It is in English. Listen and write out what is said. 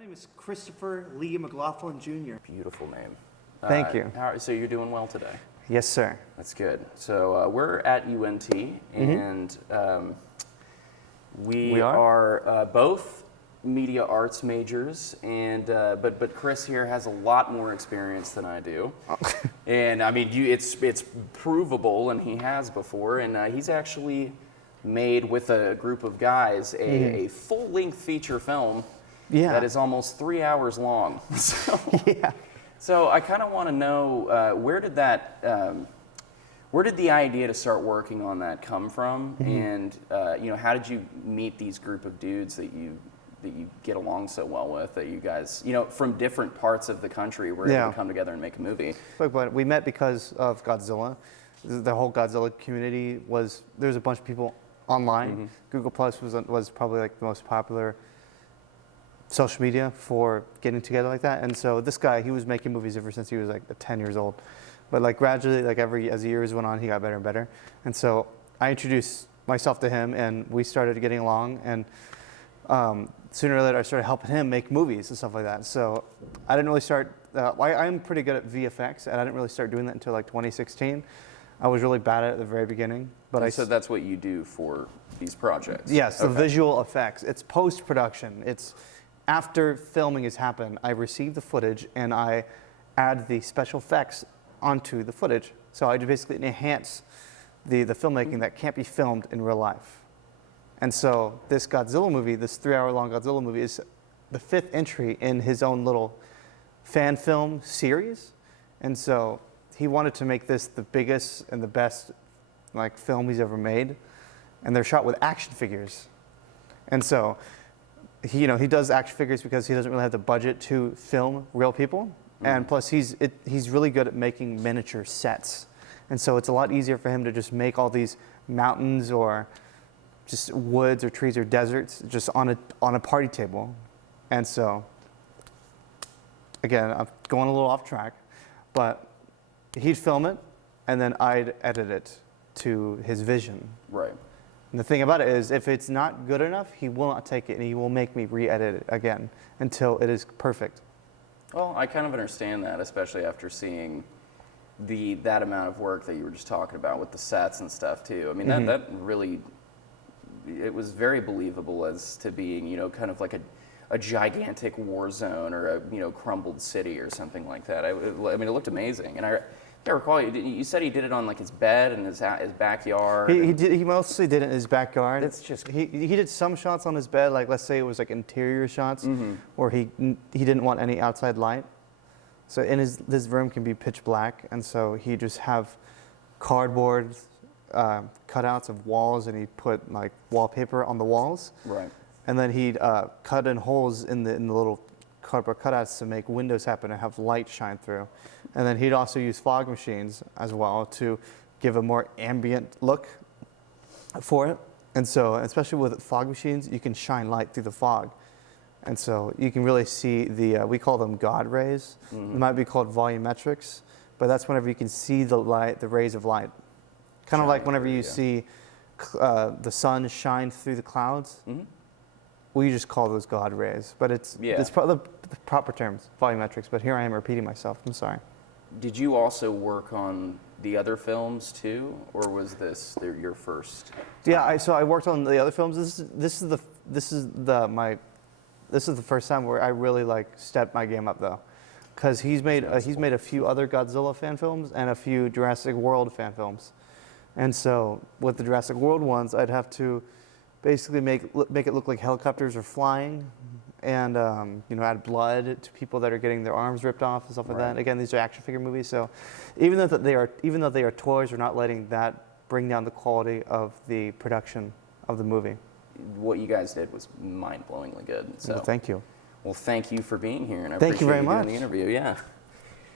name is Christopher Lee McLaughlin Jr. Beautiful name. Thank you. So you're doing well today? Yes, sir. That's good. So we're at UNT, and we are both media arts majors, and but Chris here has a lot more experience than I do, and I mean it's provable, and he has before, and he's actually made with a group of guys a full-length feature film that is almost 3 hours long. So, so I kind of want to know where did the idea to start working on that come from, and you know, how did you meet these group of dudes that you get along so well with, that you guys, you know, from different parts of the country were able to come together and make a movie? But we met because of Godzilla. The whole Godzilla community there's a bunch of people online. Google Plus was probably like the most popular social media for getting together like that. And so this guy, he was making movies ever since he was like 10 years old. But like gradually, like as the years went on, he got better and better. And so I introduced myself to him, and we started getting along. And sooner or later, I started helping him make movies and stuff like that. So I didn't really start. I'm pretty good at VFX, and I didn't really start doing that until like 2016. I was really bad at it at the very beginning. But so that's what you do for these projects? Yes, the visual effects. It's post-production. It's after filming has happened, I receive the footage and I add the special effects onto the footage. So I basically enhance the filmmaking that can't be filmed in real life. And so this Godzilla movie, this 3-hour-long Godzilla movie, is the 5th entry in his own little fan film series. And so he wanted to make this the biggest and the best like film he's ever made. And they're shot with action figures. And so he does action figures because he doesn't really have the budget to film real people. And plus he's really good at making miniature sets. And so it's a lot easier for him to just make all these mountains or just woods or trees or deserts just on a party table. And so, again, I'm going a little off track, but he'd film it and then I'd edit it to his vision. Right. And the thing about it is, if it's not good enough, he will not take it, and he will make me re-edit it again until it is perfect. Well, I kind of understand that, especially after seeing that amount of work that you were just talking about with the sets and stuff too. I mean, that really, it was very believable as to being, you know, kind of like a gigantic war zone or a, you know, crumbled city or something like that. I mean, it looked amazing, and I recall you said he did it on like his bed in his backyard. He mostly did it in his backyard. It's just he did some shots on his bed, like let's say it was like interior shots, where he didn't want any outside light. So in his room can be pitch black, and so he just have cardboard cutouts of walls, and he put like wallpaper on the walls. Right. And then he'd cut in holes in the little cardboard cutouts to make windows happen and have light shine through. And then he'd also use fog machines as well to give a more ambient look for it. And so, especially with fog machines, you can shine light through the fog. And so you can really see we call them God rays. It might be called volumetrics, but that's whenever you can see the rays of light. Kind of like whenever you see the sun shine through the clouds. We just call those God rays, but it's probably the proper terms, volumetrics. But here I am repeating myself. I'm sorry. Did you also work on the other films too, or was this your first? Yeah, so I worked on the other films. This is the first time where I really like stepped my game up though, because he's made a few other Godzilla fan films and a few Jurassic World fan films, and so with the Jurassic World ones, I'd have to basically make it look like helicopters are flying, and add blood to people that are getting their arms ripped off and stuff like that. Again, these are action figure movies, so even though they are toys, we're not letting that bring down the quality of the production of the movie. What you guys did was mind-blowingly good. So well, thank you. Well, thank you for being here, and I appreciate you very much doing the interview. Yeah.